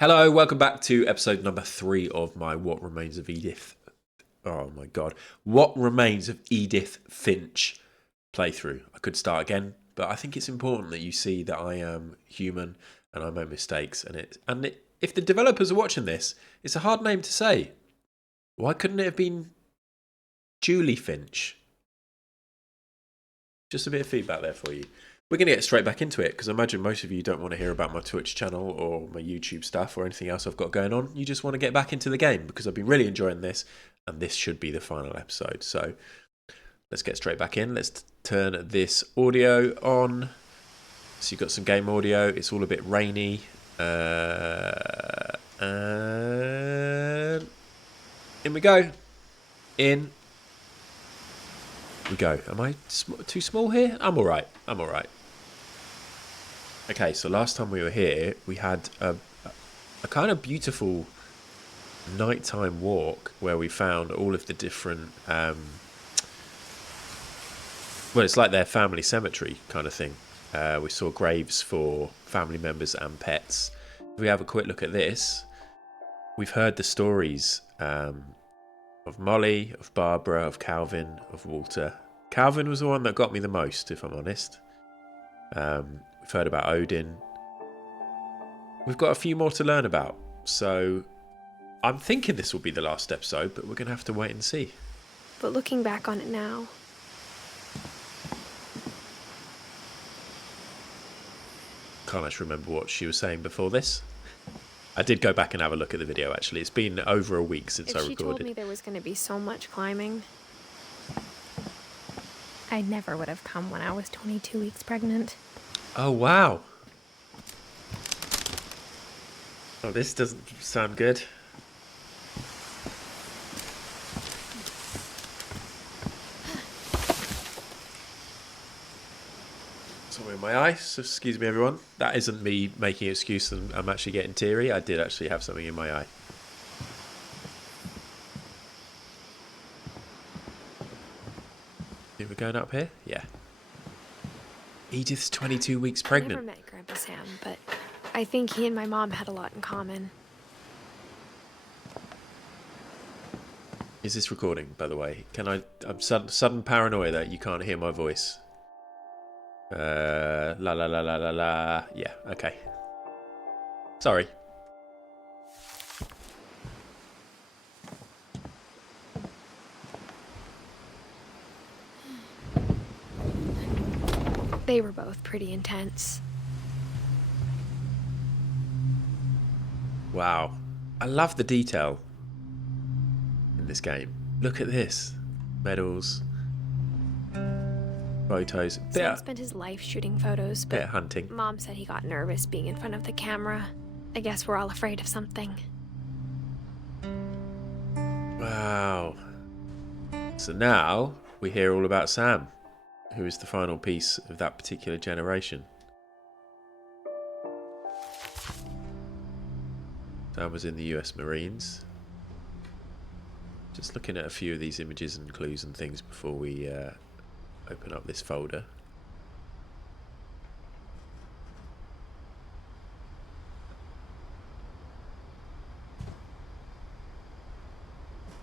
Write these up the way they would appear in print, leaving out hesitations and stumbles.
Hello, welcome back to episode number 3 of my What Remains of Edith. Oh my god. What Remains of Edith Finch playthrough. I could start again, but I think it's important that you see that I am human and I make mistakes. If the developers are watching this, it's a hard name to say. Why couldn't it have been Julie Finch? Just a bit of feedback there for you. We're going to get straight back into it because I imagine most of you don't want to hear about my Twitch channel or my YouTube stuff or anything else I've got going on. You just want to get back into the game because I've been really enjoying this and this should be the final episode. So let's get straight back in. Let's turn this audio on. So you've got some game audio. It's all a bit rainy. And in we go. In we go. Am I too small here? I'm all right. Okay, so last time we were here, we had a kind of beautiful nighttime walk where we found all of the different, well, it's like their family cemetery kind of thing. We saw graves for family members and pets. If we have a quick look at this, we've heard the stories of Molly, of Barbara, of Calvin, of Walter. Calvin was the one that got me the most, if I'm honest. We've heard about Odin. We've got a few more to learn about. So I'm thinking this will be the last episode, but we're going to have to wait and see. But looking back on it now, can't actually remember what she was saying before this. I did go back and have a look at the video, actually. It's been over a week since I if she recorded. told me there was going to be so much climbing, I never would have come when I was 22 weeks pregnant. Oh, wow. Oh, this doesn't sound good. Something in my eye, so excuse me everyone. That isn't me making an excuse and I'm actually getting teary. I did actually have something in my eye. Think we're going up here? Yeah. Edith's 22 weeks pregnant. I never met Grandpa Sam, but I think he and my mom had a lot in common. Is this recording, by the way? I'm sudden paranoia that you can't hear my voice. La la la la la la. Yeah, okay. Sorry. They were both pretty intense. Wow. I love the detail in this game. Look at this. Medals. Photos. Sam spent his life shooting photos, but hunting. Mom said he got nervous being in front of the camera. I guess we're all afraid of something. Wow. So now we hear all about Sam, who is the final piece of that particular generation. Sam was in the US Marines. Just looking at a few of these images and clues and things before we open up this folder.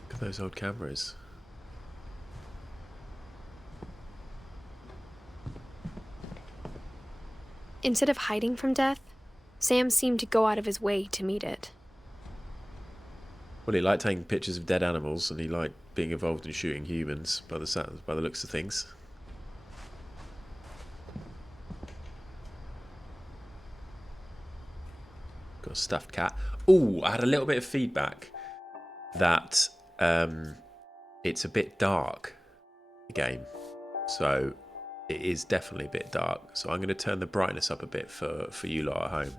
Look at those old cameras. Instead of hiding from death, Sam seemed to go out of his way to meet it. Well, he liked taking pictures of dead animals and he liked being involved in shooting humans by the looks of things. Got a stuffed cat. Ooh, I had a little bit of feedback that it's a bit dark, the game. So it is definitely a bit dark. So I'm going to turn the brightness up a bit for you lot at home.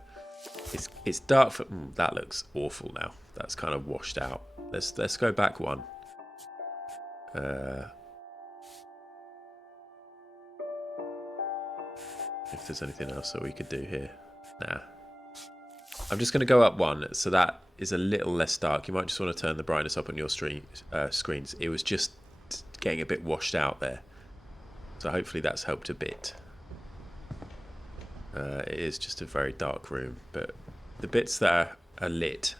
It's dark for... that looks awful now. That's kind of washed out. Let's go back one. If there's anything else that we could do here. Nah. I'm just going to go up one, so that is a little less dark. You might just want to turn the brightness up on your screens. It was just getting a bit washed out there. So hopefully that's helped a bit. It is just a very dark room, but the bits that are lit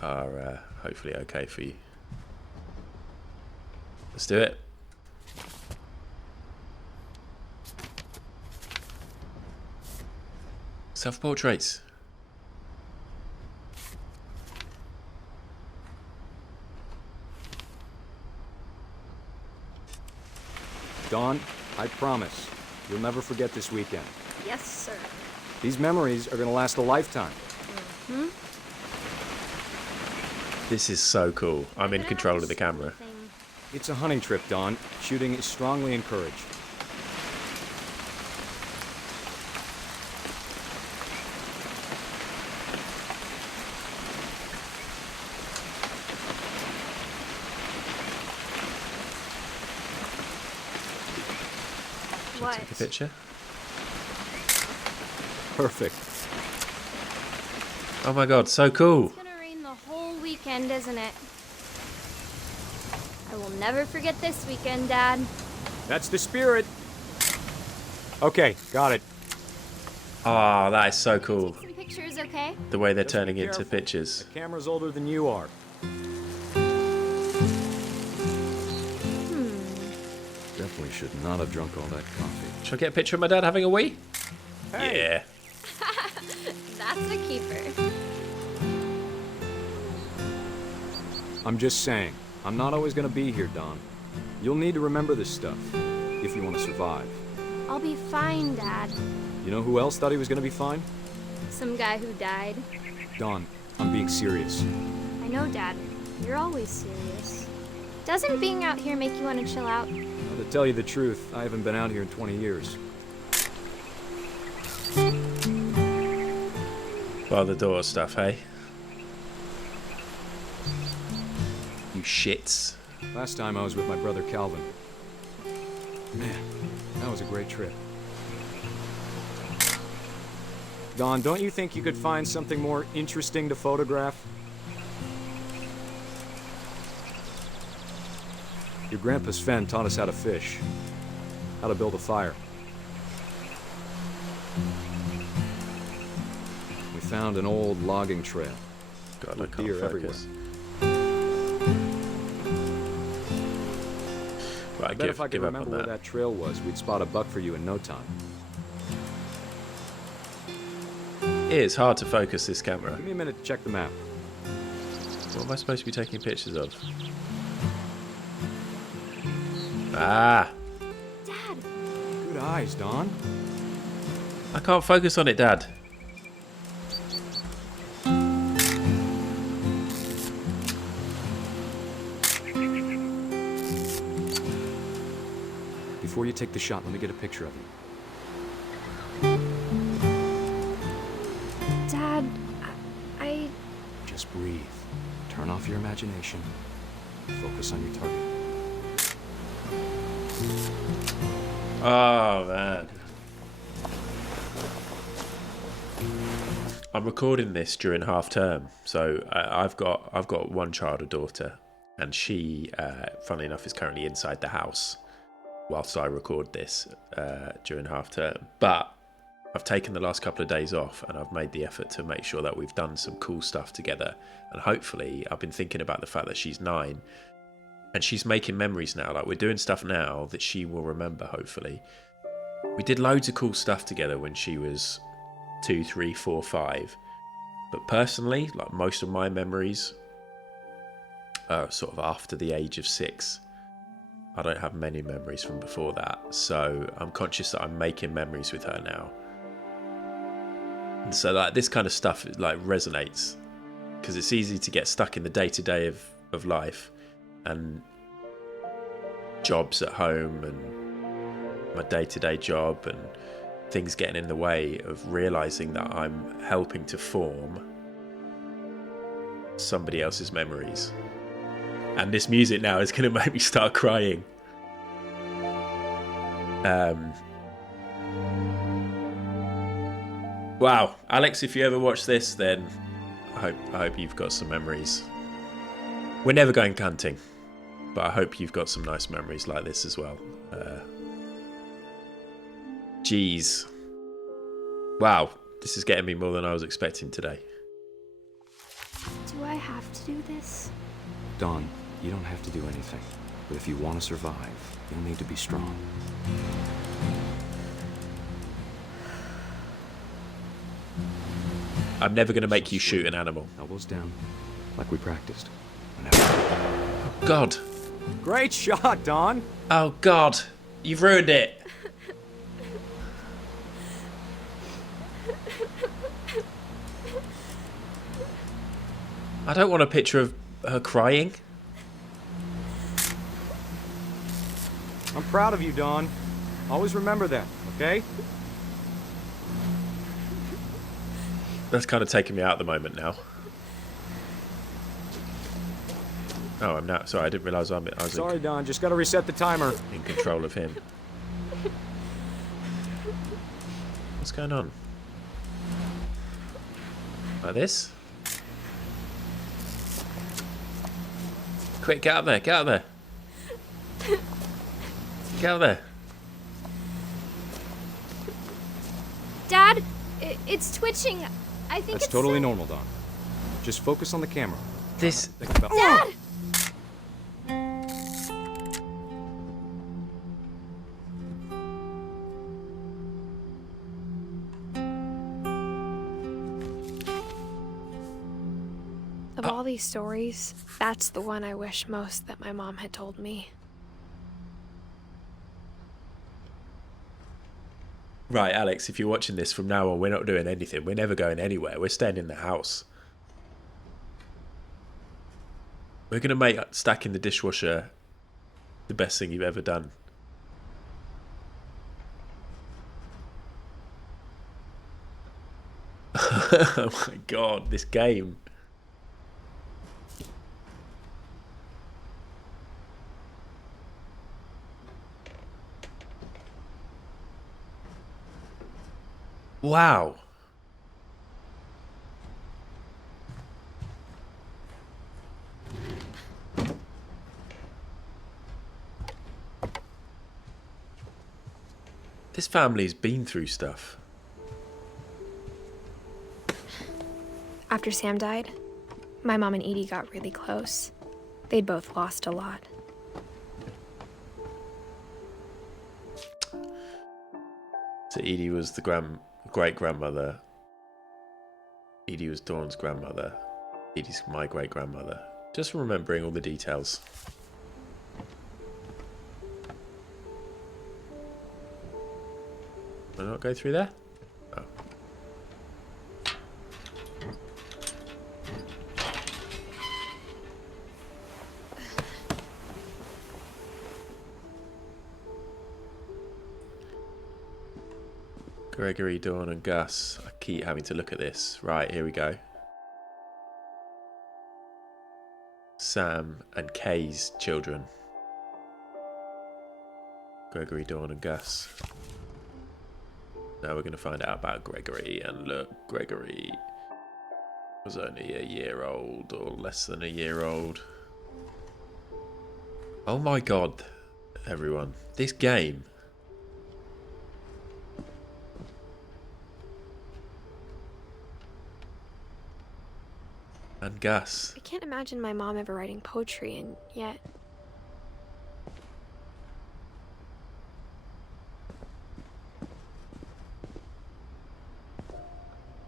are hopefully okay for you. Let's do it. Self-portraits. Dawn, I promise, you'll never forget this weekend. Yes, sir. These memories are gonna last a lifetime. This is so cool. I'm in control of the camera. It's a hunting trip, Dawn. Shooting is strongly encouraged. What? Take a picture. Perfect. Oh my god, so cool. It's gonna rain the whole weekend, isn't it? I will never forget this weekend, Dad. That's the spirit. Okay, got it. Oh, that is so cool. Some pictures, okay? The way they're Just be turning into careful. pictures. The camera's older than you are. Definitely should not have drunk all that coffee. Should I get a picture of my dad having a wee? Hey. Yeah. That's a keeper. I'm just saying, I'm not always gonna be here, Dawn. You'll need to remember this stuff, if you want to survive. I'll be fine, Dad. You know who else thought he was gonna be fine? Some guy who died. Dawn, I'm being serious. I know, Dad. You're always serious. Doesn't being out here make you want to chill out? Well, to tell you the truth, I haven't been out here in 20 years. Bar the door stuff, hey? You shits. Last time I was with my brother Calvin. Man, that was a great trip. Dawn, don't you think you could find something more interesting to photograph? Your grandpa Sven taught us how to fish, how to build a fire. We found an old logging trail. God, I With can't deer focus. Right, I bet if I could give up remember on where that. that trail was, we'd spot a buck for you in no time. It is hard to focus this camera. Give me a minute to check the map. What am I supposed to be taking pictures of? Ah! Dad! Good eyes, Dawn. I can't focus on it, Dad. Before you take the shot, let me get a picture of you. Dad, I... Just breathe. Turn off your imagination. Focus on your target. Oh, man. I'm recording this during half term, so I've got one child, a daughter, and she, funnily enough, is currently inside the house whilst I record this during half term. But I've taken the last couple of days off, and I've made the effort to make sure that we've done some cool stuff together. And hopefully, I've been thinking about the fact that she's 9, and she's making memories now. Like, we're doing stuff now that she will remember, hopefully. We did loads of cool stuff together when she was 2, 3, 4, 5. But personally, like, most of my memories are sort of after the age of 6. I don't have many memories from before that. So I'm conscious that I'm making memories with her now. And so, like, this kind of stuff, like, resonates. Because it's easy to get stuck in the day-to-day of life. And jobs at home and my day-to-day job and things getting in the way of realizing that I'm helping to form somebody else's memories. And this music now is going to make me start crying. Wow, Alex, if you ever watch this, then I hope you've got some memories. We're never going hunting, but I hope you've got some nice memories like this as well. Geez. Wow. This is getting me more than I was expecting today. Do I have to do this? Dawn, you don't have to do anything. But if you want to survive, you'll need to be strong. I'm never going to make you shoot an animal. Elbows down, like we practiced. God. Great shot, Dawn! Oh, God. You've ruined it. I don't want a picture of her crying. I'm proud of you, Dawn. Always remember that, okay? That's kind of taking me out at the moment now. Oh, I'm not. Sorry, I didn't realise I was Sorry, Dawn. Just gotta reset the timer. in control of him. What's going on? Like this? Quick, get out there, get out there. Get out there. Dad, it's twitching. I think That's it's totally sick. normal, Dawn. Just focus on the camera. This... Think about Dad! Of all these stories, that's the one I wish most that my mom had told me. Right, Alex, if you're watching this from now on, we're not doing anything. We're never going anywhere. We're staying in the house. We're going to make stacking the dishwasher the best thing you've ever done. Oh my God, this game. Wow. This family's been through stuff. After Sam died, my mom and Edie got really close. They'd both lost a lot. So Edie was the great-grandmother. Edie was Dawn's grandmother. Edie's my great-grandmother. Just remembering all the details. Will I not go through there? Oh. Gregory, Dawn and Gus. I keep having to look at this. Right, here we go. Sam and Kay's children. Gregory, Dawn and Gus. Now we're going to find out about Gregory. And look, Gregory was only a year old or less than a year old. Oh my God, everyone. This game. And Gus. I can't imagine my mom ever writing poetry, and yet...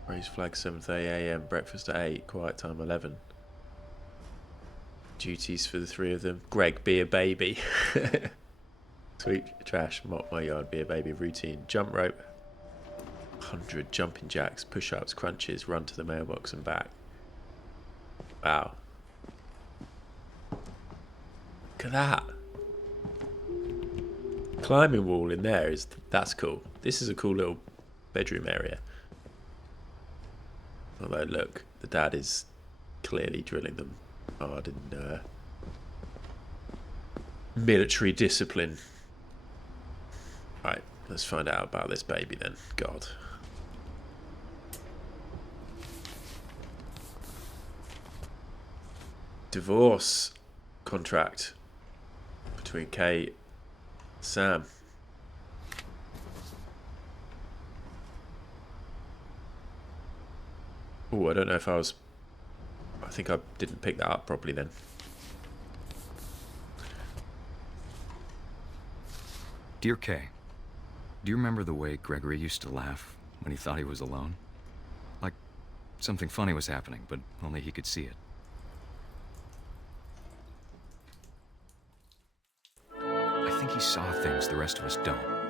Raise flag 7:30 AM, breakfast at 8, quiet time 11. Duties for the three of them. Greg, be a baby. Sweep trash, mop my yard, be a baby. Routine, jump rope. 100 jumping jacks, push-ups, crunches, run to the mailbox and back. Wow. Look at that. Climbing wall in there that's cool. This is a cool little bedroom area. Although look, the dad is clearly drilling them hard in military discipline. Right, let's find out about this baby then. God. Divorce contract between Kay and Sam. Oh, I don't know if I was... I think I didn't pick that up properly then. Dear Kay, do you remember the way Gregory used to laugh when he thought he was alone? Like something funny was happening, but only he could see it. I think he saw things the rest of us don't.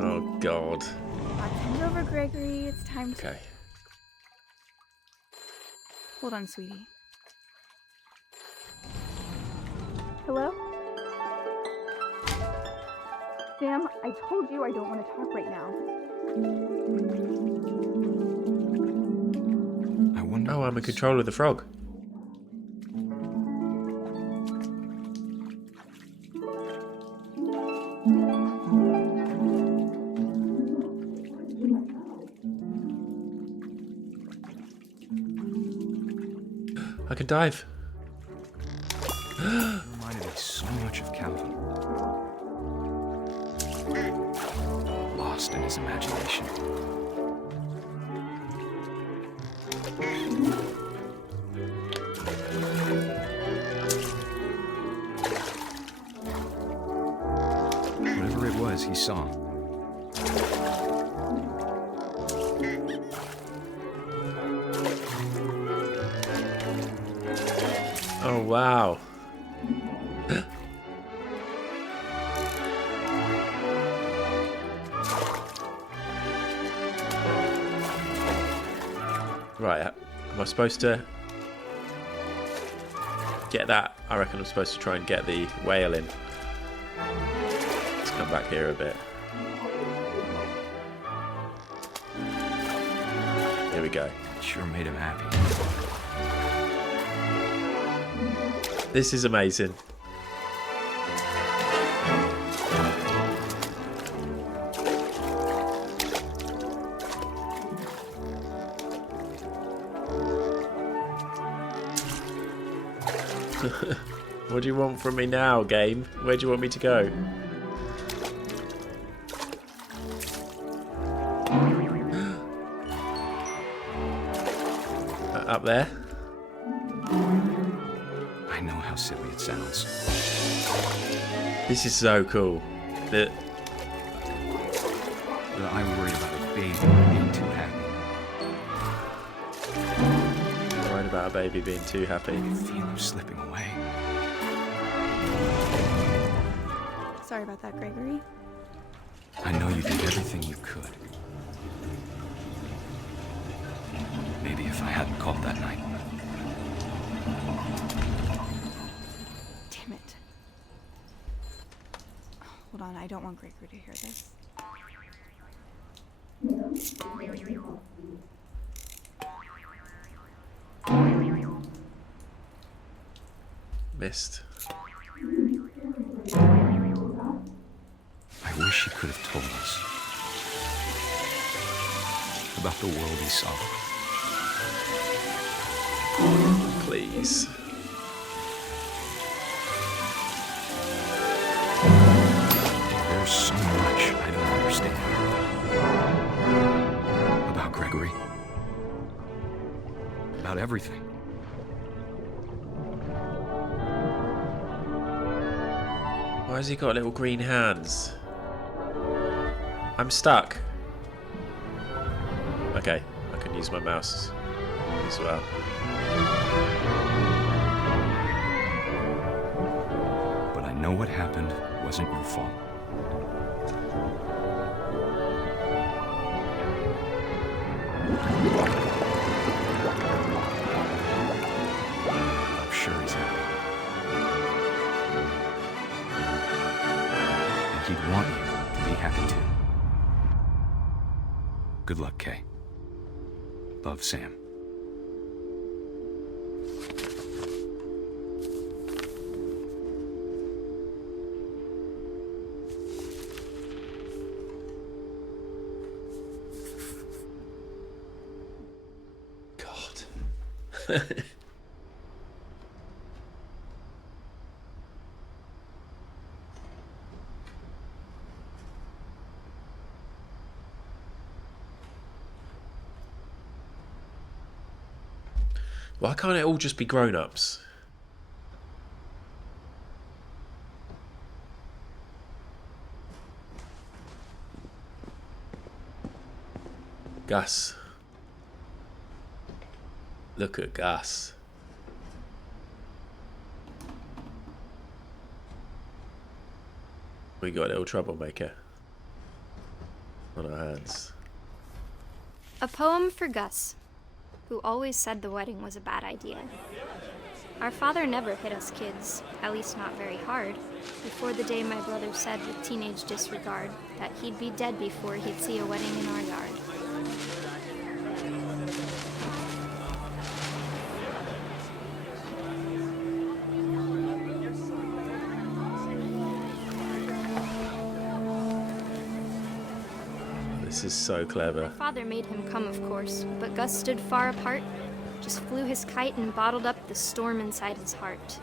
Oh, God. Come over, Gregory. It's time to... Okay. Hold on, sweetie. Hello? Sam, I told you I don't want to talk right now. I wonder... Oh, I'm in control of the frog. I can dive. It reminded me so much of Calvin. Lost in his imagination. Whatever it was he saw. Oh, wow. Right, am I supposed to get that? I reckon I'm supposed to try and get the whale in. Let's come back here a bit. Here we go. It sure made him happy. This is amazing. What do you want from me now, game? Where do you want me to go? Up there? I know how silly it sounds. This is so cool. But I worried about a baby being too happy. Worried about a baby being too happy. I feel him slipping away. Sorry about that, Gregory. I know you did everything you could. Maybe if I hadn't called that night. Damn it. Hold on, I don't want Gregory to hear this. Missed. I wish he could have told us about the world he saw. Please. There's so much I don't understand about Gregory. About everything. Why has he got little green hands? I'm stuck. Okay, I can use my mouse as well. But I know what happened wasn't your fault. I'm sure he's happy. And he'd want you to be happy too. Good luck, Kay. Love, Sam. God. Why can't it all just be grown-ups? Gus. Look at Gus. We got a little troublemaker on our hands. A poem for Gus, who always said the wedding was a bad idea. Our father never hit us kids, at least not very hard, before the day my brother said with teenage disregard that he'd be dead before he'd see a wedding in our yard. This is so clever. My father made him come, of course, but Gus stood far apart, just flew his kite and bottled up the storm inside his heart.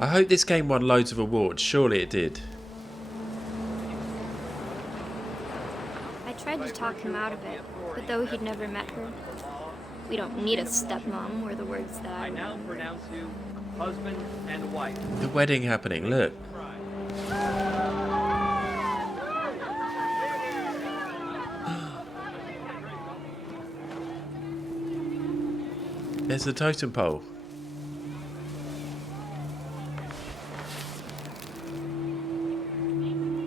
I hope this game won loads of awards. Surely it did. I tried to talk him out of it, but though he'd never met her, we don't need a stepmom were the words that I now pronounce you husband and wife. The wedding happening, look. There's the totem pole.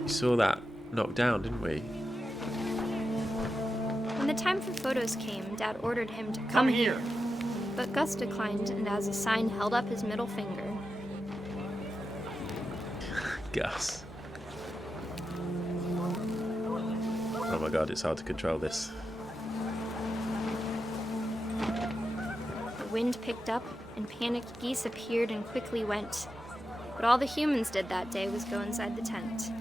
We saw that knocked down, didn't we? When the time for photos came, Dad ordered him to come here. But Gus declined and as a sign held up his middle finger. Gus. Oh my god, it's hard to control this. The wind picked up and panicked geese appeared and quickly went. But all the humans did that day was go inside the tent.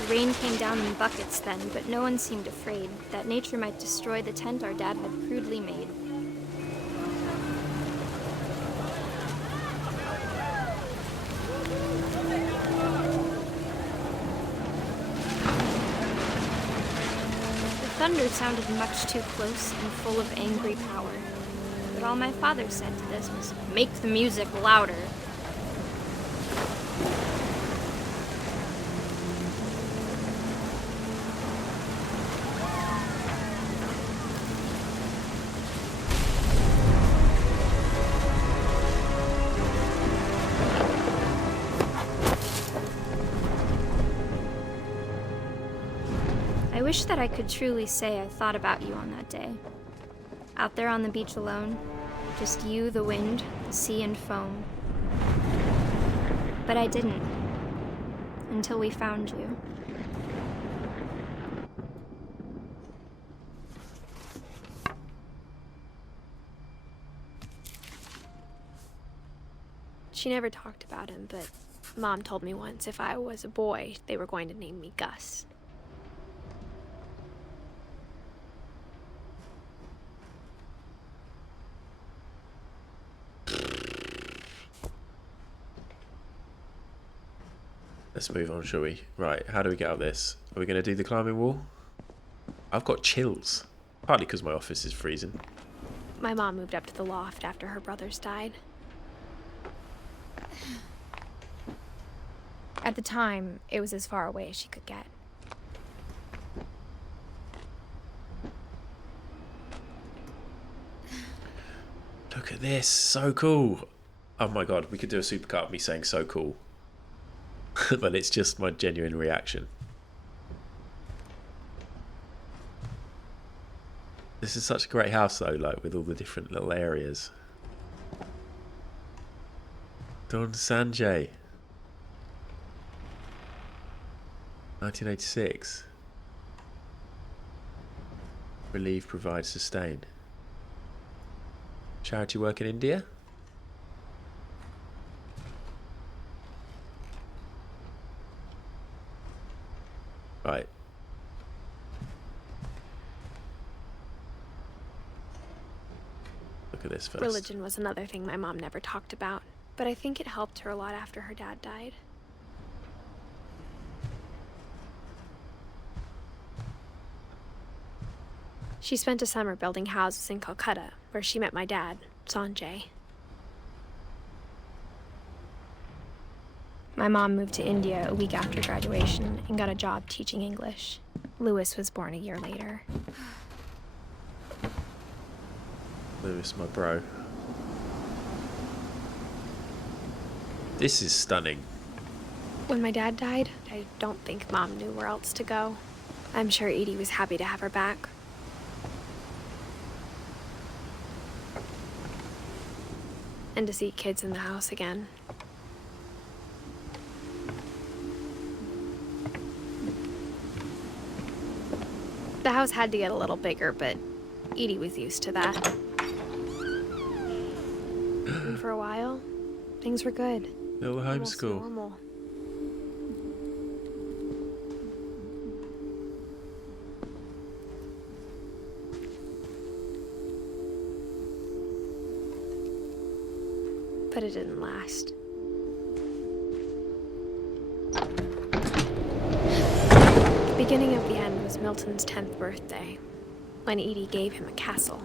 The rain came down in buckets then, but no one seemed afraid that nature might destroy the tent our dad had crudely made. The thunder sounded much too close and full of angry power. But all my father said to this was, "Make the music louder." I wish that I could truly say I thought about you on that day. Out there on the beach alone, just you, the wind, the sea, and foam. But I didn't, until we found you. She never talked about him, but Mom told me once if I was a boy, they were going to name me Gus. Let's move on, shall we? Right, how do we get up this? Are we going to do the climbing wall? I've got chills. Partly because my office is freezing. My mom moved up to the loft after her brothers died. At the time, it was as far away as she could get. Look at this, so cool. Oh my god, we could do a supercut of me saying so cool. But it's just my genuine reaction. This is such a great house though, like with all the different little areas. Don Sanjay. 1986. Relieve, provide, sustain. Charity work in India? Right. Look at this first. Religion was another thing my mom never talked about, but I think it helped her a lot after her dad died. She spent a summer building houses in Calcutta, where she met my dad, Sanjay. My mom moved to India a week after graduation and got a job teaching English. Louis was born a year later. Lewis, my bro. This is stunning. When my dad died, I don't think Mom knew where else to go. I'm sure Edie was happy to have her back. And to see kids in the house again. The house had to get a little bigger, but Edie was used to that. And for a while, things were good. Little Almost homeschool. normal. But it didn't last. The beginning of the end was Milton's 10th birthday, when Edie gave him a castle.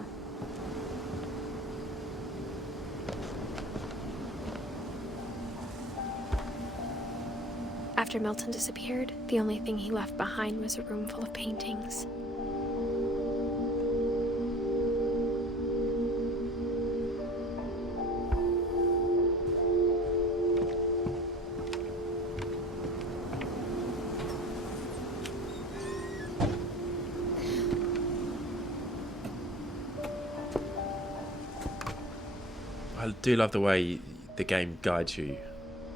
After Milton disappeared, the only thing he left behind was a room full of paintings. I do love the way the game guides you.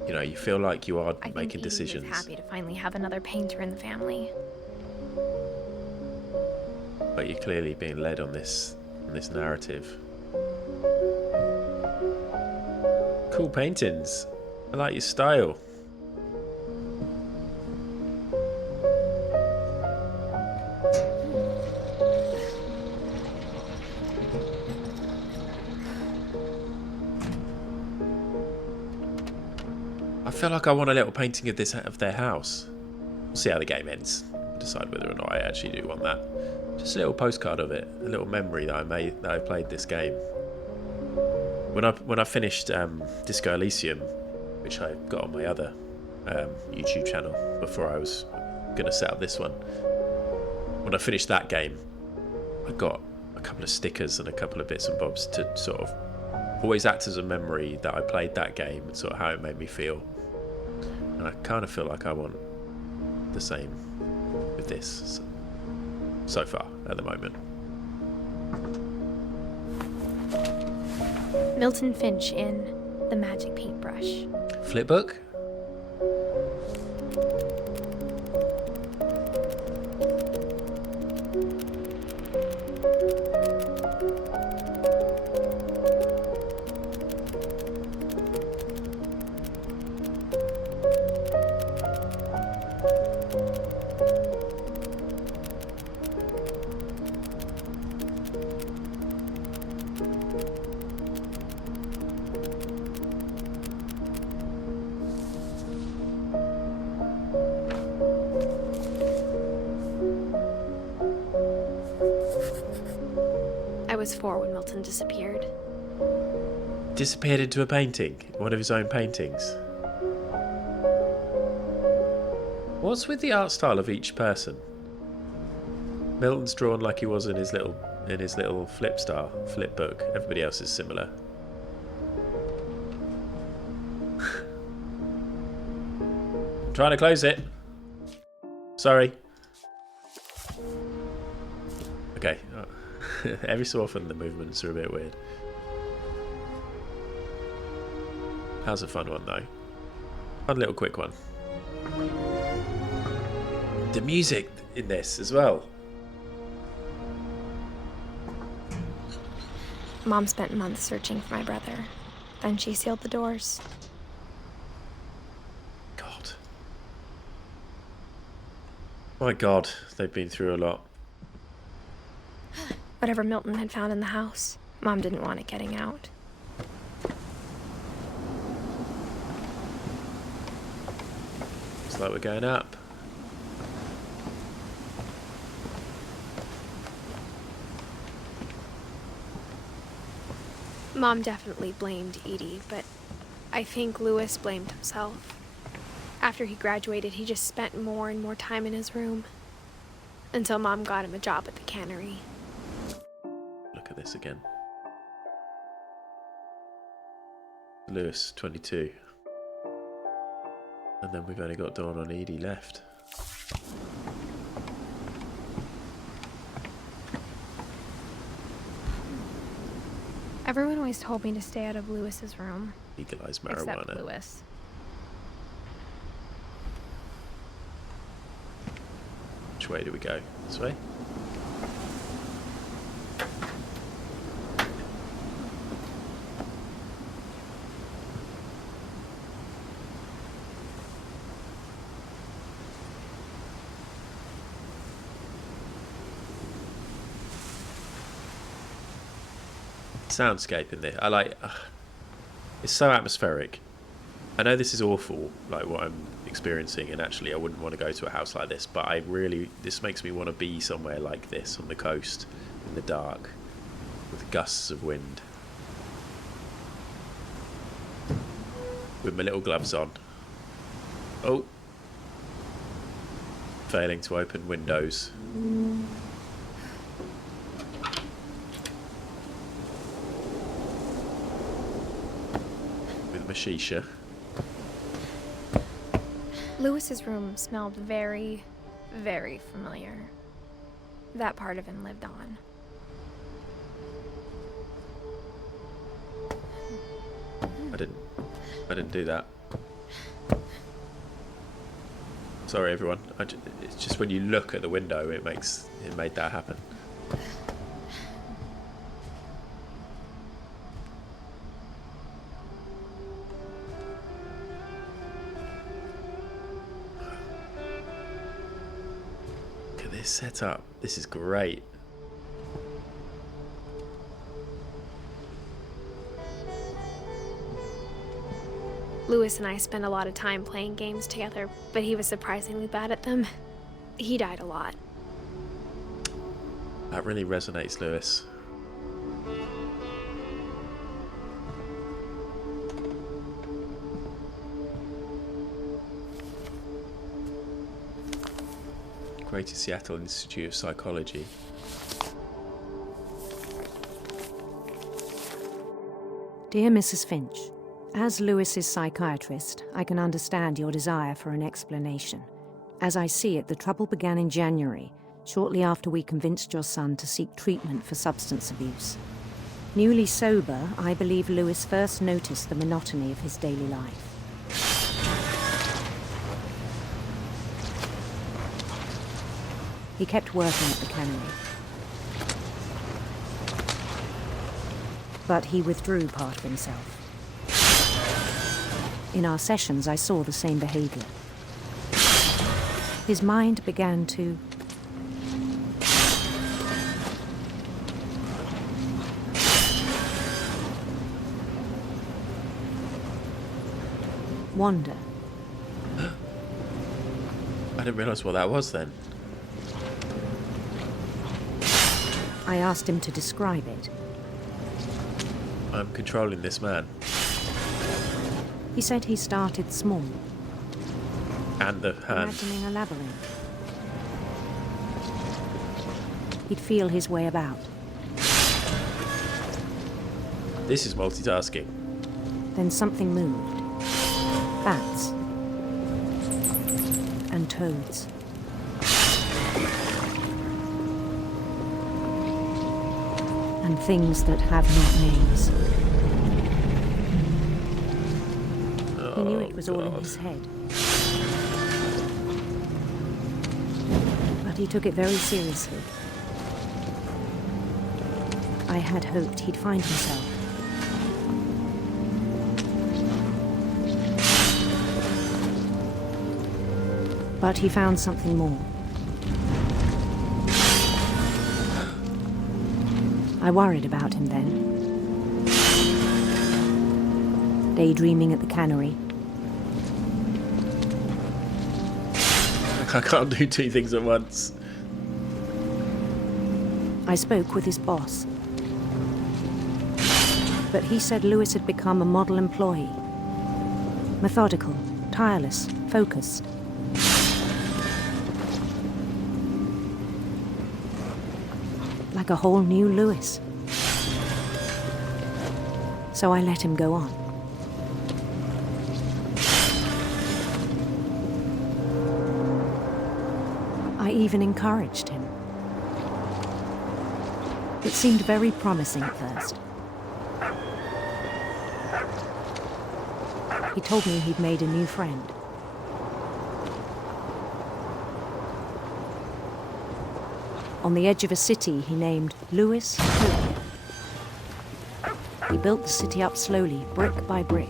You know, you feel like you are I think making Edie was decisions. happy to finally have another painter in the family. But you're clearly being led on this narrative. Cool paintings. I like your style. I feel like I want a little painting of this of their house. We'll see how the game ends. Decide whether or not I actually do want that. Just a little postcard of it, a little memory that I made that I played this game. When I finished Disco Elysium, which I got on my other YouTube channel before I was gonna set up this one. When I finished that game, I got a couple of stickers and a couple of bits and bobs to sort of always act as a memory that I played that game and sort of how it made me feel. And I kind of feel like I want the same with this so far at the moment. Milton Finch in The Magic Paintbrush. Flipbook? I was 4 when Milton disappeared. Disappeared into a painting, one of his own paintings. What's with the art style of each person? Milton's drawn like he was in his little flip book. Everybody else is similar. Trying to close it. Sorry. Okay. Every so often the movements are a bit weird. How's a fun one though? Fun little quick one. The music in this as well. Mom spent months searching for my brother. Then she sealed the doors. God. My God, they've been through a lot. Whatever Milton had found in the house, Mom didn't want it getting out. Looks like we're going up. Mom definitely blamed Edie, but I think Lewis blamed himself. After he graduated, he just spent more and more time in his room. Until Mom got him a job at the cannery. Look at this again. Lewis, 22. And then we've only got Dawn and Edie left. Everyone always told me to stay out of Lewis's room. Legalised Except marijuana. Lewis. Which way do we go? This way? Soundscape in there. I like. It's so atmospheric. I know this is awful, like what I'm experiencing, and actually I wouldn't want to go to a house like this, but this makes me want to be somewhere like this on the coast in the dark with gusts of wind with my little gloves on. Oh, failing to open windows. With my shisha. Lewis's room smelled very, very familiar. That part of him lived on. I didn't do that. Sorry, everyone. It's just when you look at the window, it made that happen. Look at this setup. This is great. Lewis and I spent a lot of time playing games together, but he was surprisingly bad at them. He died a lot. That really resonates, Lewis. Greater Seattle Institute of Psychology. Dear Mrs. Finch, as Lewis's psychiatrist, I can understand your desire for an explanation. As I see it, the trouble began in January, shortly after we convinced your son to seek treatment for substance abuse. Newly sober, I believe Lewis first noticed the monotony of his daily life. He kept working at the cannery. But he withdrew part of himself. In our sessions, I saw the same behavior. His mind began to wander. I didn't realise what that was then. I asked him to describe it. I'm controlling this man. He said he started small, And the hand. imagining a labyrinth. He'd feel his way about, This is multitasking. then something moved. Bats and toads. And things that have not names. He knew it was all in his head. But he took it very seriously. I had hoped he'd find himself. But he found something more. I worried about him then. Daydreaming at the cannery. I can't do two things at once. I spoke with his boss. But he said Lewis had become a model employee. Methodical, tireless, focused. Like a whole new Lewis. So I let him go on. I even encouraged him. It seemed very promising at first. He told me he'd made a new friend. On the edge of a city he named Lewis Tokyo. He built the city up slowly, brick by brick.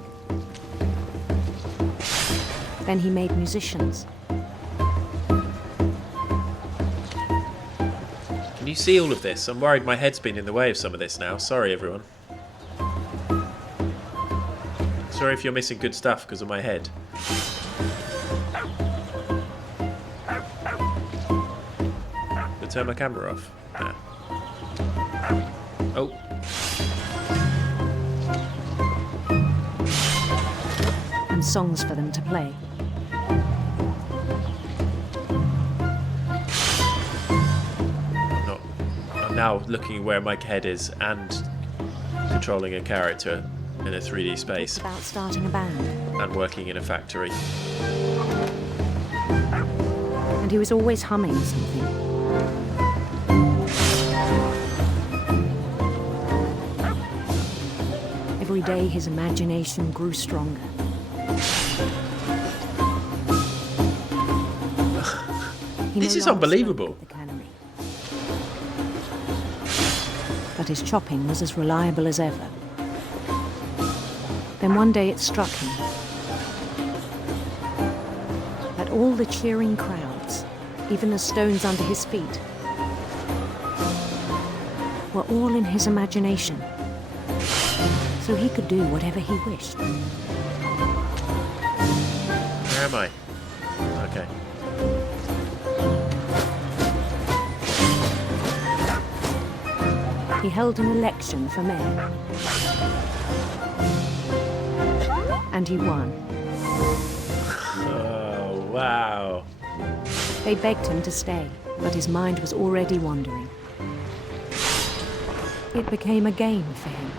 Then he made musicians. Can you see all of this? I'm worried my head's been in the way of some of this now. Sorry, everyone. Sorry if you're missing good stuff because of my head. Did I turn my camera off? Nah. Oh. And songs for them to play. I'm now looking where my head is and controlling a character in a 3D space. It's about starting a band. And working in a factory. And he was always humming something. Every day his imagination grew stronger. This is unbelievable. But his chopping was as reliable as ever. Then one day it struck him that all the cheering crowds, even the stones under his feet, were all in his imagination, so he could do whatever he wished. Where am I? Okay. He held an election for mayor. And he won. Oh, wow. They begged him to stay, but his mind was already wandering. It became a game for him.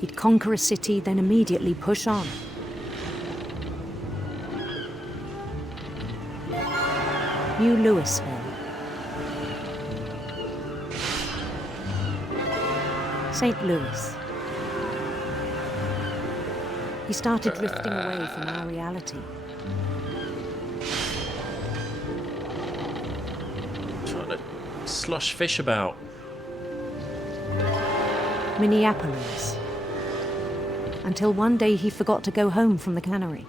He'd conquer a city, then immediately push on. New Louisville. St. Louis. He started drifting away from our reality. Trying to slosh fish about. Minneapolis. Until one day he forgot to go home from the cannery.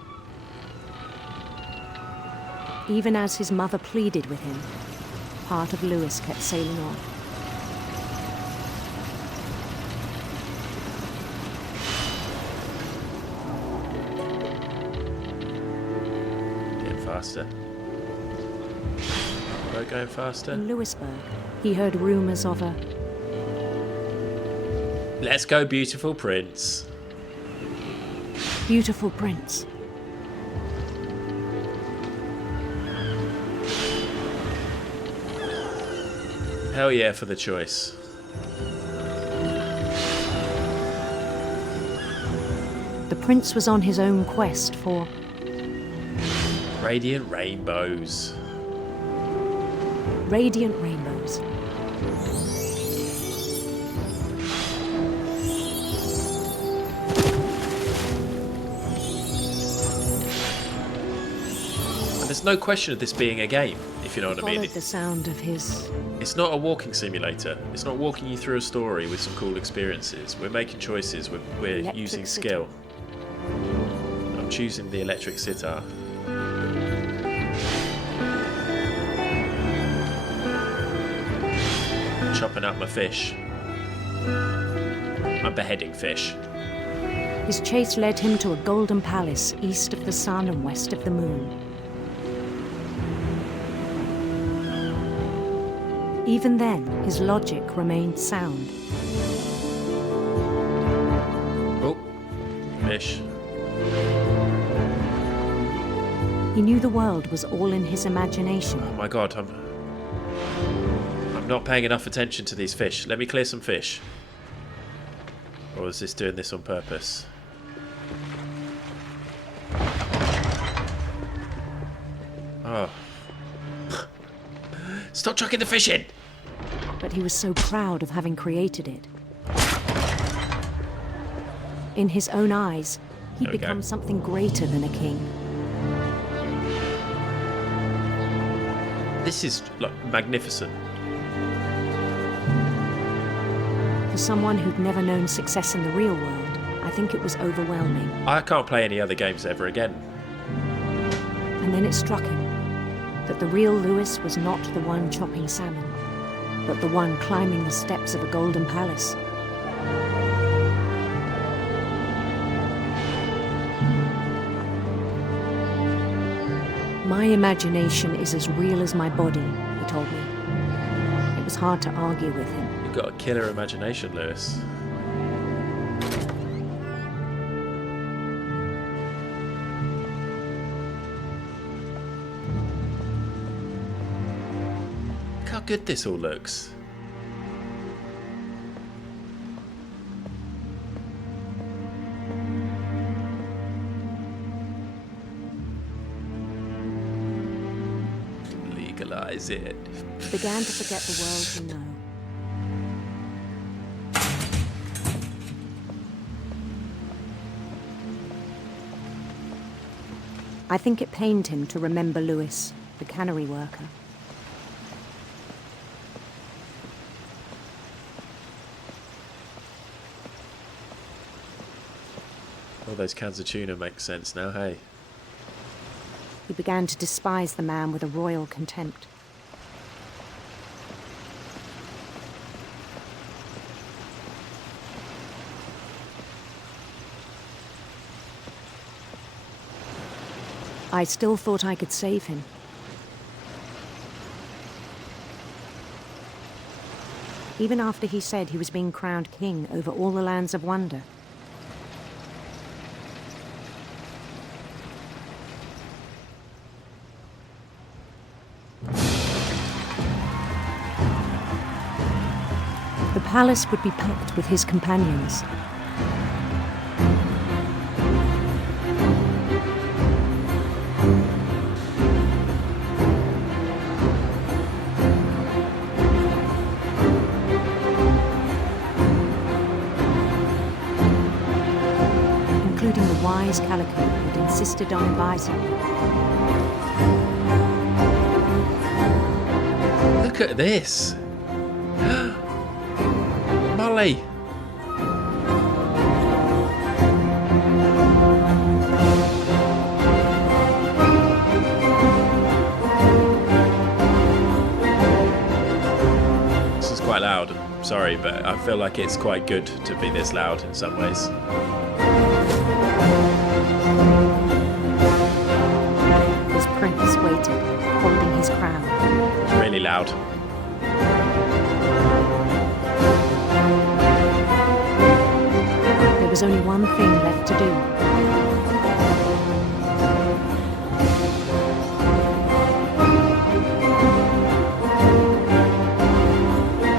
Even as his mother pleaded with him, part of Lewis kept sailing on. Getting faster. Boat going faster. In Lewisburg, he heard rumours of a Let's go, beautiful prince. beautiful prince. Hell yeah for the choice. The prince was on his own quest for Radiant rainbows. radiant rainbows. no question of this being a game, if you know what I mean. Followed the sound of his... It's not a walking simulator. It's not walking you through a story with some cool experiences. We're making choices. We're Electric using sitar. skill. I'm choosing the electric sitar. Chopping up my fish. I'm beheading fish. His chase led him to a golden palace east of the sun and west of the moon. Even then, his logic remained sound. Oh, fish. He knew the world was all in his imagination. Oh my god, I'm not paying enough attention to these fish. Let me clear some fish. Or is this doing this on purpose? Oh. Stop chucking the fish in! But he was so proud of having created it. In his own eyes, he'd There we go. become something greater than a king. This is like magnificent. For someone who'd never known success in the real world, I think it was overwhelming. I can't play any other games ever again. And then it struck him that the real Lewis was not the one chopping salmon, but the one climbing the steps of a golden palace. My imagination is as real as my body, he told me. It was hard to argue with him. You've got a killer imagination, Lewis. Look how good this all looks. Legalize it. He began to forget the world he knew. I think it pained him to remember Lewis, the cannery worker. All those cans of tuna make sense now, hey? He began to despise the man with a royal contempt. I still thought I could save him. Even after he said he was being crowned king over all the lands of wonder. The palace would be packed with his companions. Including the wise Calico who'd insisted on advising him. Look at this! Molly! This is quite loud, I'm sorry, but I feel like it's quite good to be this loud in some ways. His prince waited, holding his crown. It's really loud. There was only one thing left to do.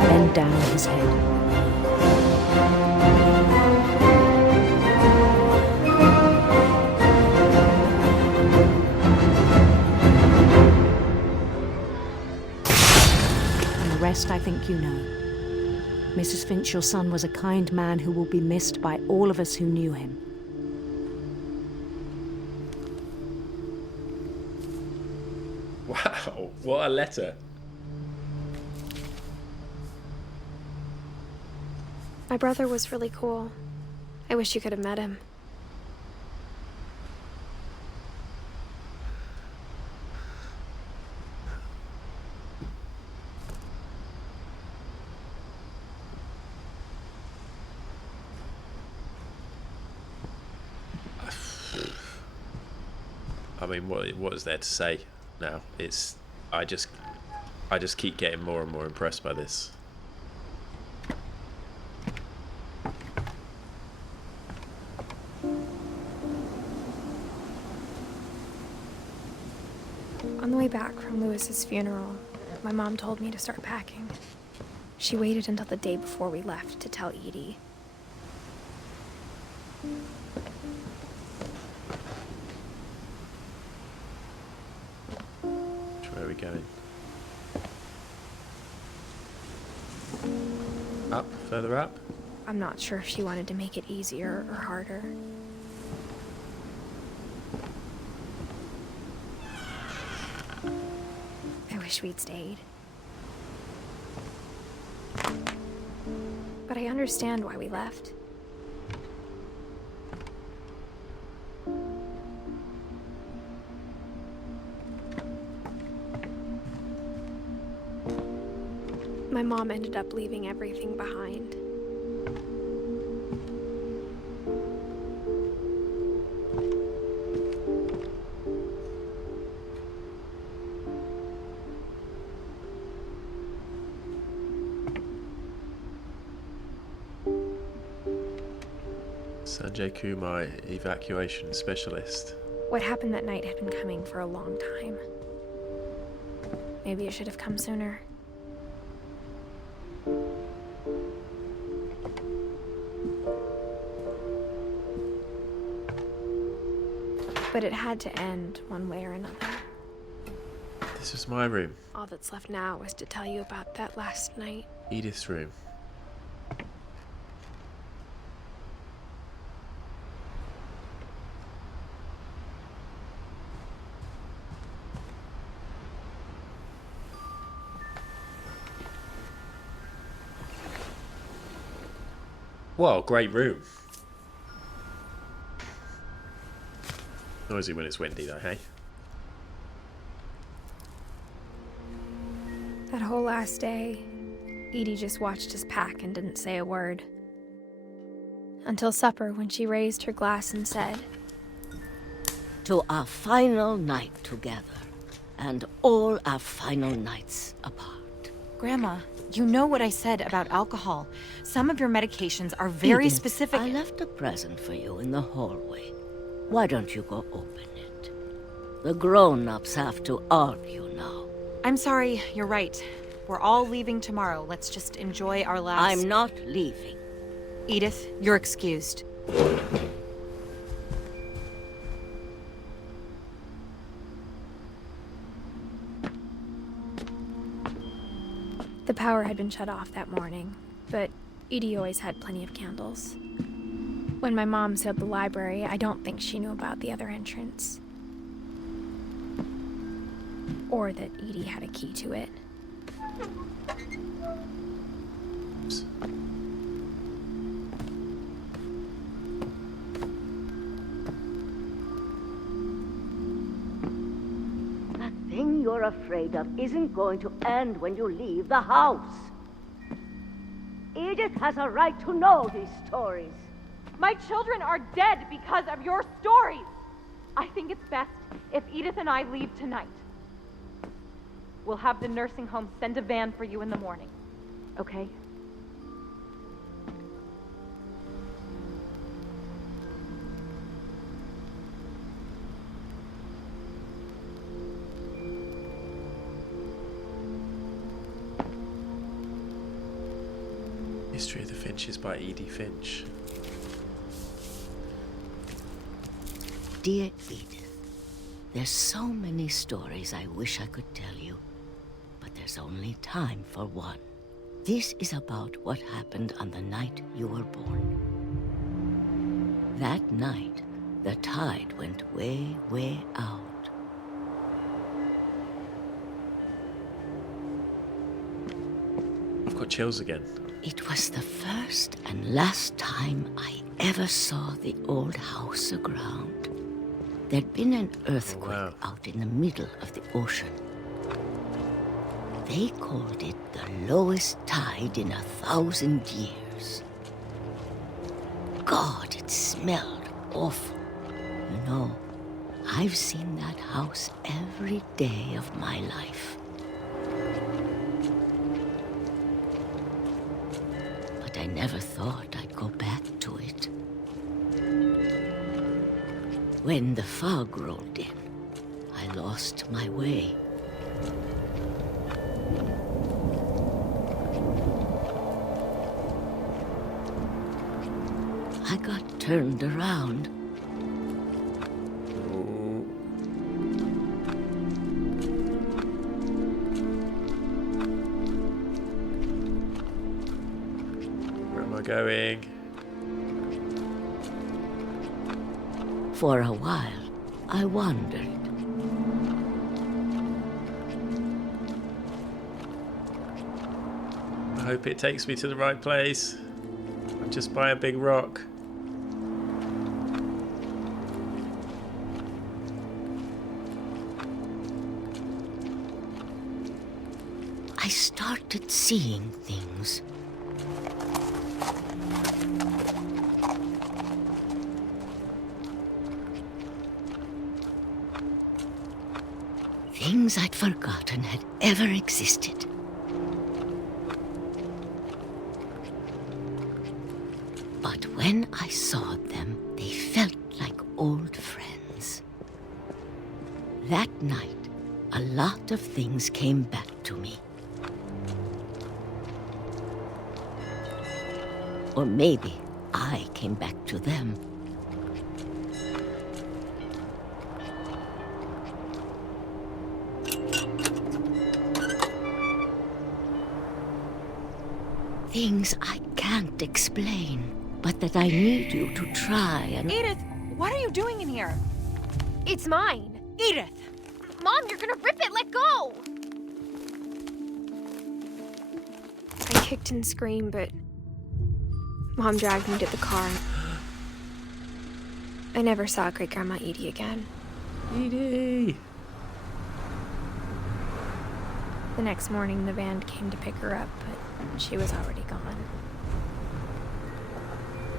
Bend down his head. And the rest I think you know. Mrs. Finch, your son was a kind man who will be missed by all of us who knew him. What a letter. My brother was really cool. I wish you could have met him. I mean, what is there to say now? It's I just keep getting more and more impressed by this. On the way back from Lewis's funeral, my mom told me to start packing. She waited until the day before we left to tell Edie. Where are we going? Up? Further up? I'm not sure if she wanted to make it easier or harder. I wish we'd stayed. But I understand why we left. My mom ended up leaving everything behind. Sanjay Kumar, evacuation specialist. What happened that night had been coming for a long time. Maybe it should have come sooner. But it had to end one way or another. This was my room. All that's left now is to tell you about that last night. Edith's room. Well, great room. Noisy when it's windy though, hey? That whole last day, Edie just watched us pack and didn't say a word. Until supper, when she raised her glass and said, "To our final night together, and all our final nights apart." Grandma, you know what I said about alcohol. Some of your medications are very Edith, specific. I left a present for you in the hallway. Why don't you go open it? The grown-ups have to argue now. I'm sorry, you're right. We're all leaving tomorrow. Let's just enjoy our last... I'm not leaving. Edith, you're excused. the power had been shut off that morning, but Edie always had plenty of candles. When my mom sealed the library, I don't think she knew about the other entrance. Or that Edie had a key to it. That thing you're afraid of isn't going to end when you leave the house. Edith has a right to know these stories. My children are dead because of your stories. I think it's best if Edith and I leave tonight. We'll have the nursing home send a van for you in the morning, okay? History of the Finches by Edith Finch. Dear Edith, there's so many stories I wish I could tell you, but there's only time for one. This is about what happened on the night you were born. That night, the tide went way, way out. got chills again. It was the first and last time I ever saw the old house aground. There'd been an earthquake out in the middle of the ocean. They called it the lowest tide in 1,000 years. God, it smelled awful. You know, I've seen that house every day of my life. But I never thought I'd go back to it. When the fog rolled in, I lost my way. I got turned around. Where am I going? For a while, I wandered. I hope it takes me to the right place. I'm just by a big rock. I started seeing things. Things I'd forgotten had ever existed. But when I saw them, they felt like old friends. That night, a lot of things came back to me. Or maybe I came back to them. Things I can't explain, but that I need you to try and... Edith, what are you doing in here? It's mine. Edith! Mom, you're gonna rip it! Let go! I kicked and screamed, but Mom dragged me to the car. I never saw Great-Grandma Edie again. Edie! The next morning, the van came to pick her up, but she was already gone.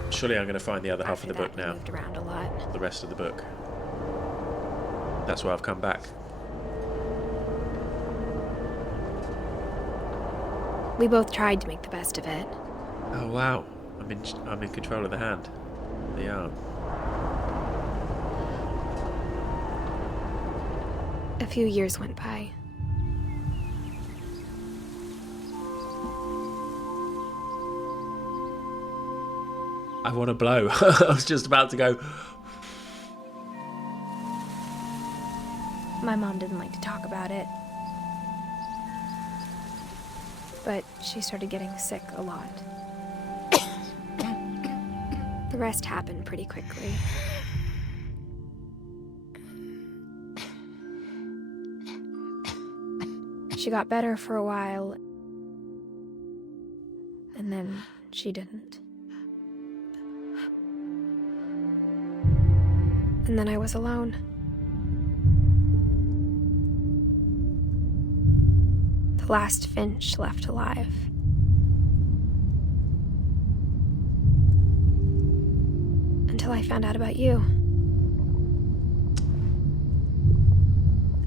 Surely I'm going to find the other half of the book I now. moved around a lot. The rest of the book. That's why I've come back. We both tried to make the best of it. Oh wow! I'm in control of the hand, the arm. A few years went by. I want to blow. I was just about to go. My mom didn't like to talk about it. But she started getting sick a lot. The rest happened pretty quickly. She got better for a while, and then she didn't. And then I was alone. The last Finch left alive. Until I found out about you.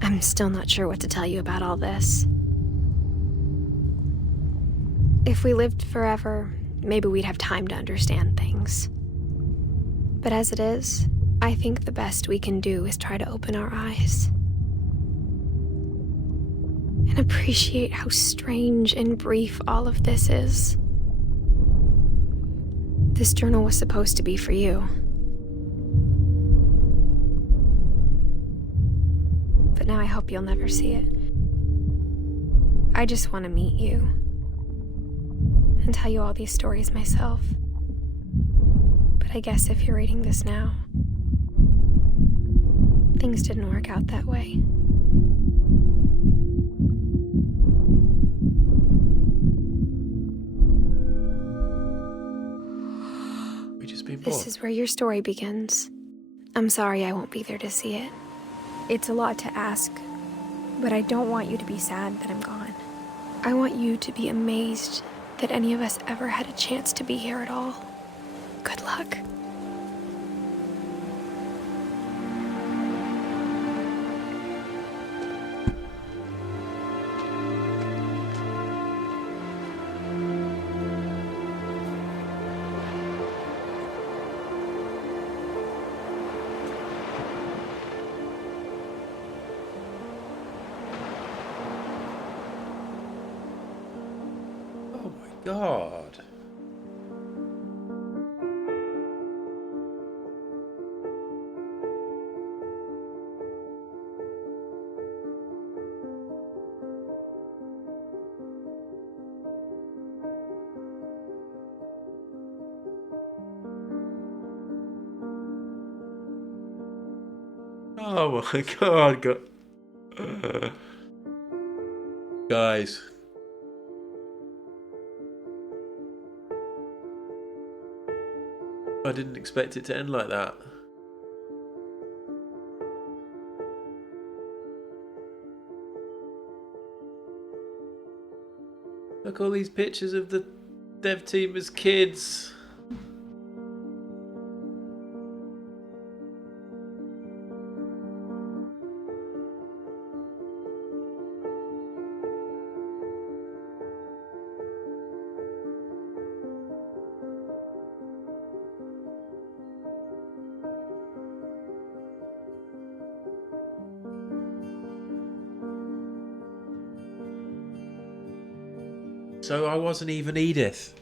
I'm still not sure what to tell you about all this. If we lived forever, maybe we'd have time to understand things. But as it is, I think the best we can do is try to open our eyes. And appreciate how strange and brief all of this is. This journal was supposed to be for you. But now I hope you'll never see it. I just want to meet you. And tell you all these stories myself. But I guess if you're reading this now, things didn't work out that way. been born. This is where your story begins. I'm sorry I won't be there to see it. It's a lot to ask, but I don't want you to be sad that I'm gone. I want you to be amazed that any of us ever had a chance to be here at all. Good luck. Oh my god. Oh my god. Guys. I didn't expect it to end like that. Look, all these pictures of the dev team as kids. So I wasn't even Edith.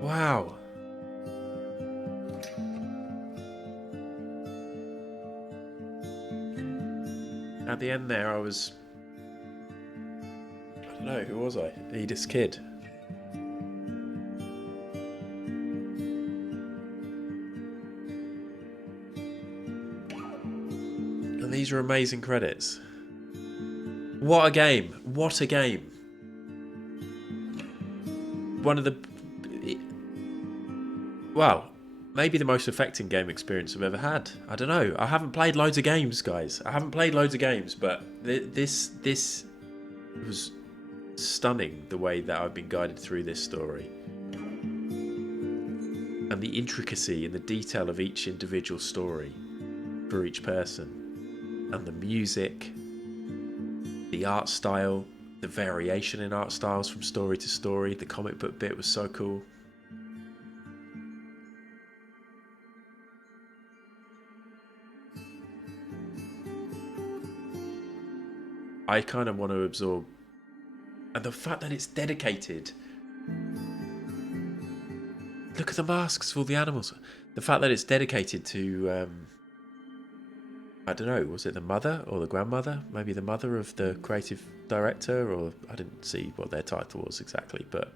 Wow. At the end there, I don't know, who was I? Edith's kid. And these are amazing credits. What a game. What a game. One of the... Wow. Maybe the most affecting game experience I've ever had. I don't know. I haven't played loads of games, guys. I haven't played loads of games, but this was stunning, the way that I've been guided through this story. And the intricacy and the detail of each individual story for each person. And the music, the art style, the variation in art styles from story to story. The comic book bit was so cool. I kind of want to absorb, and the fact that it's dedicated. Look at the masks for all the animals. The fact that it's dedicated to, I don't know, was it the mother or the grandmother? Maybe the mother of the creative director, or I didn't see what their title was exactly, but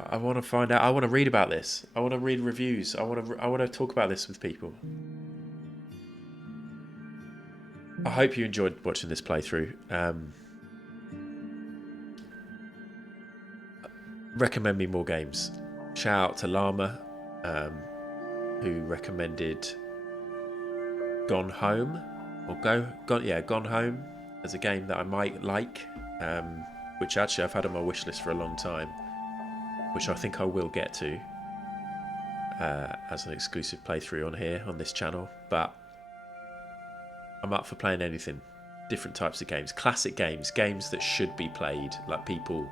I want to find out. I want to read about this. I want to read reviews. I want to talk about this with people. I hope you enjoyed watching this playthrough. Recommend me more games. Shout out to Llama, who recommended Gone Home, or Gone Home as a game that I might like, which actually I've had on my wish list for a long time, which I think I will get to as an exclusive playthrough on here on this channel. But I'm up for playing anything, different types of games, classic games, games that should be played, like people.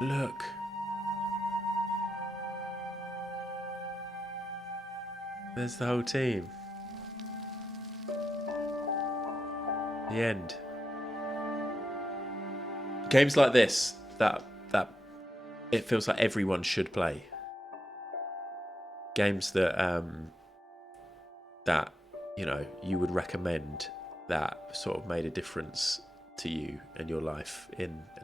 Look. There's the whole team. The end. Games like this, that it feels like everyone should play. Games that that you know you would recommend, that sort of made a difference to you and your life,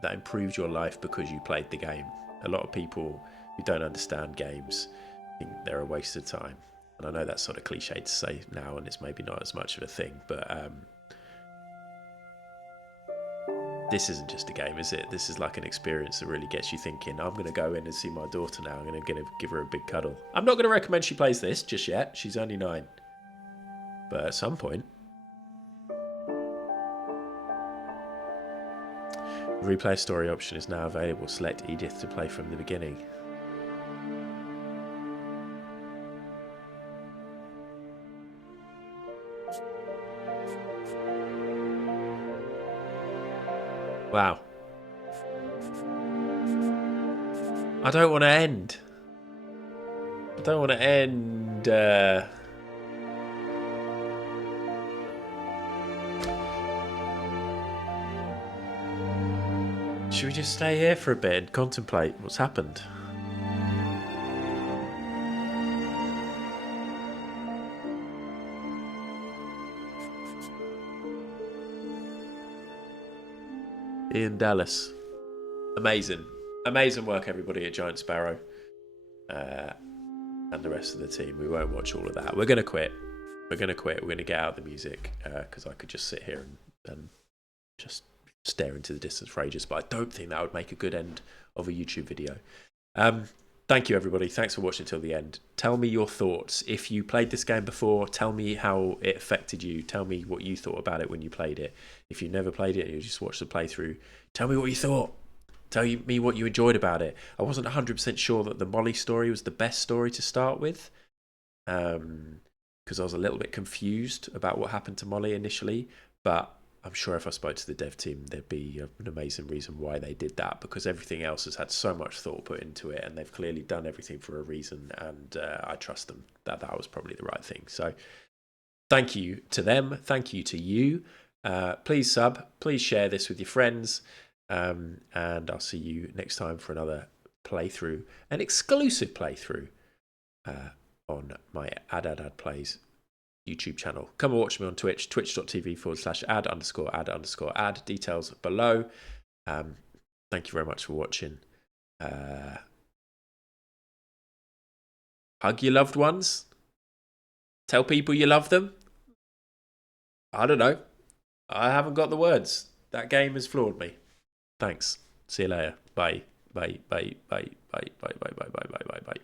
that improved your life because you played the game. A lot of people who don't understand games think they're a waste of time, and I know that's sort of cliche to say now, and it's maybe not as much of a thing, but this isn't just a game, is it? This is like an experience that really gets you thinking, I'm going to go in and see my daughter now. I'm going to give her a big cuddle. I'm not going to recommend she plays this just yet. She's only 9. But at some point. The replay story option is now available. Select Edith to play from the beginning. Wow. I don't want to end. I don't want to end. Should we just stay here for a bit and contemplate what's happened? Ian Dallas. Amazing. Amazing work, everybody at Giant Sparrow. And the rest of the team. We won't watch all of that. We're going to quit. We're going to quit. We're going to get out the music because I could just sit here and just stare into the distance for ages. But I don't think that would make a good end of a YouTube video. Thank you, everybody. Thanks for watching till the end. Tell me your thoughts. If you played this game before, tell me how it affected you. Tell me what you thought about it when you played it. If you never played it and you just watched the playthrough, tell me what you thought. Tell me what you enjoyed about it. I wasn't 100% sure that the Molly story was the best story to start with, because I was a little bit confused about what happened to Molly initially, but I'm sure if I spoke to the dev team, there'd be an amazing reason why they did that, because everything else has had so much thought put into it, and they've clearly done everything for a reason, and I trust them that was probably the right thing. So thank you to them. Thank you to you. Please sub. Please share this with your friends. And I'll see you next time for another playthrough, an exclusive playthrough on my Ad Plays YouTube channel. Come and watch me on Twitch, twitch.tv/ad_ad_ad. Details below. Thank you very much for watching. Hug your loved ones. Tell people you love them. I don't know. I haven't got the words. That game has floored me. Thanks. See you later. Bye. Bye. Bye. Bye. Bye. Bye. Bye. Bye. Bye. Bye. Bye. Bye.